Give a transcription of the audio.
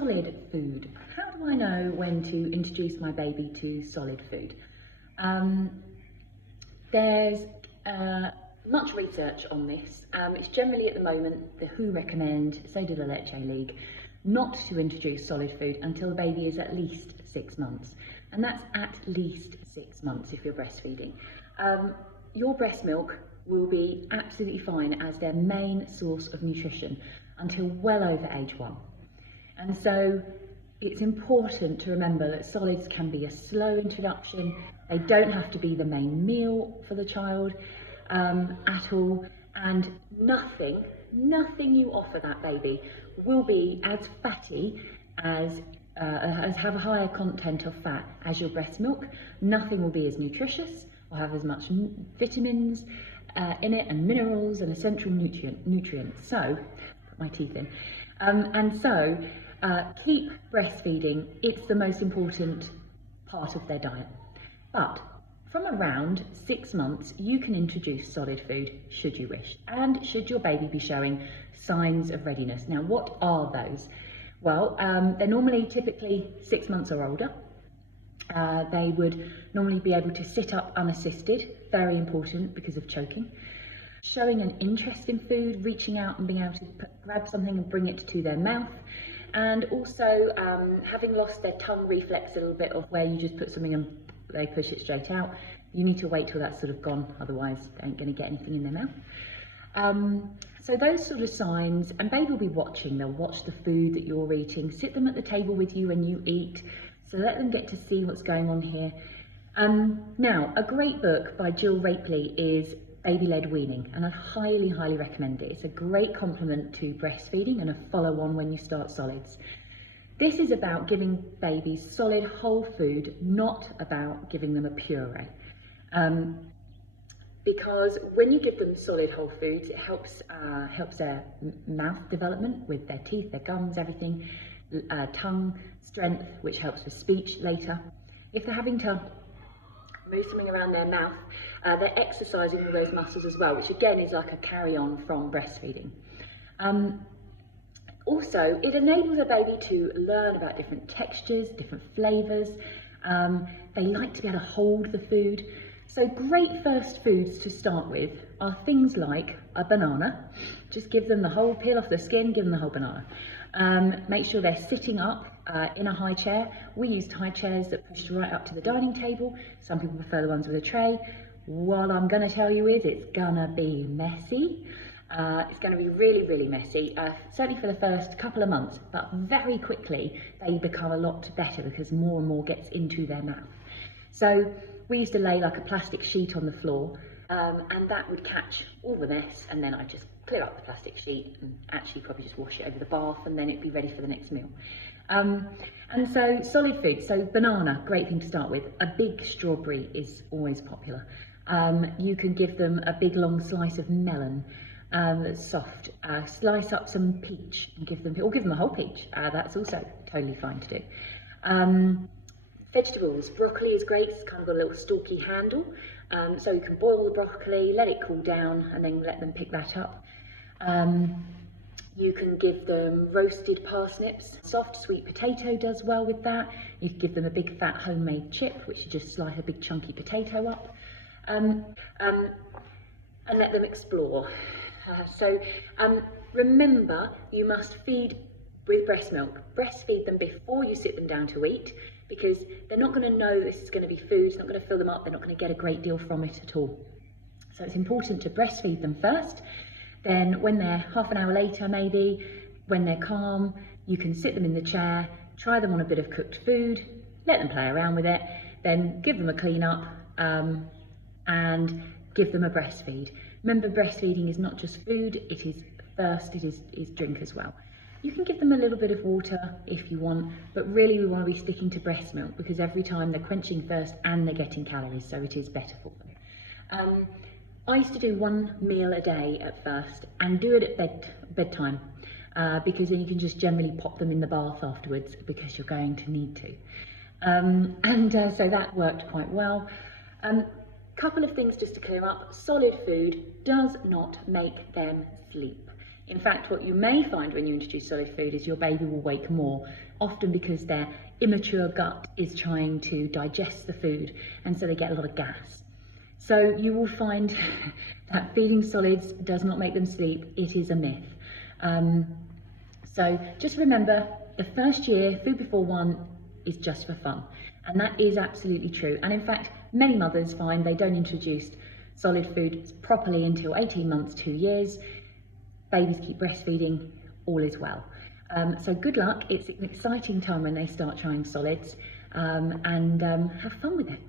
solid food. How do I know when to introduce my baby to solid food? There's much research on this. It's generally at the moment, the WHO recommend, so do the Leche League, not to introduce solid food until the baby is at least 6 months. And that's at least 6 months if you're breastfeeding. Your breast milk will be absolutely fine as their main source of nutrition until well over age 1. And so it's important to remember that solids can be a slow introduction. They don't have to be the main meal for the child at all. And nothing you offer that baby will be as fatty as have a higher content of fat as your breast milk. Nothing will be as nutritious or have as much vitamins in it and minerals and essential nutrients. So, put my teeth in. Keep breastfeeding. It's the most important part of their diet. But from around 6 months, you can introduce solid food should you wish, and should your baby be showing signs of readiness. Now, what are those? Well, they're normally typically 6 months or older. They would normally be able to sit up unassisted, very important because of choking. Showing an interest in food, reaching out and being able to grab something and bring it to their mouth. And also having lost their tongue reflex a little bit of where you just put something and they push it straight out. You need to wait till that's sort of gone, otherwise they ain't going to get anything in their mouth. So those sort of signs, and baby will be watching. They'll watch the food that you're eating, sit them at the table with you when you eat, so let them get to see what's going on here. Now, a great book by Jill Rapley is Baby-Led Weaning, and I highly, highly recommend it. It's a great complement to breastfeeding and a follow-on when you start solids. This is about giving babies solid whole food, not about giving them a puree. Because when you give them solid whole foods, it helps their mouth development with their teeth, their gums, everything, tongue strength, which helps with speech later. If they're having to move something around their mouth, they're exercising all those muscles as well, which again is like a carry-on from breastfeeding. Also, it enables a baby to learn about different textures, different flavours. They like to be able to hold the food. So great first foods to start with are things like a banana. Just give them the whole, peel off the skin, give them the whole banana. Make sure they're sitting up in a high chair. We used high chairs that pushed right up to the dining table. Some people prefer the ones with a tray. What I'm going to tell you is it's going to be messy. It's going to be really, really messy, certainly for the first couple of months, but very quickly they become a lot better because more and more gets into their mouth. So we used to lay like a plastic sheet on the floor, and that would catch all the mess, and then I'd just clear up the plastic sheet and actually probably just wash it over the bath, and then it'd be ready for the next meal. And so solid food, so banana, great thing to start with. A big strawberry is always popular. You can give them a big long slice of melon that's soft. Slice up some peach and give them a whole peach. That's also totally fine to do. Vegetables, broccoli is great. It's kind of got a little stalky handle. So you can boil the broccoli, let it cool down, and then let them pick that up. You can give them roasted parsnips. Soft sweet potato does well with that. You can give them a big fat homemade chip, which you just slice a big chunky potato up, and let them explore. Remember, you must feed with breast milk. Breastfeed them before you sit them down to eat, because they're not going to know this is going to be food. It's not going to fill them up. They're not going to get a great deal from it at all. So it's important to breastfeed them first. Then when they're half an hour later, maybe, when they're calm, you can sit them in the chair, try them on a bit of cooked food, let them play around with it, then give them a clean up, and give them a breastfeed. Remember, breastfeeding is not just food, it is first, it is drink as well. You can give them a little bit of water if you want, but really we want to be sticking to breast milk because every time they're quenching thirst and they're getting calories, so it is better for them. I used to do 1 meal a day at first and do it at bedtime because then you can just generally pop them in the bath afterwards because you're going to need to. So that worked quite well. Couple of things just to clear up. Solid food does not make them sleep. In fact, what you may find when you introduce solid food is your baby will wake more, often because their immature gut is trying to digest the food, and so they get a lot of gas. So you will find that feeding solids does not make them sleep. It is a myth. So just remember, the first year, food before one is just for fun. And that is absolutely true. And in fact, many mothers find they don't introduce solid food properly until 18 months, 2 years. Babies keep breastfeeding, all is well. So good luck. It's an exciting time when they start trying solids, and have fun with it.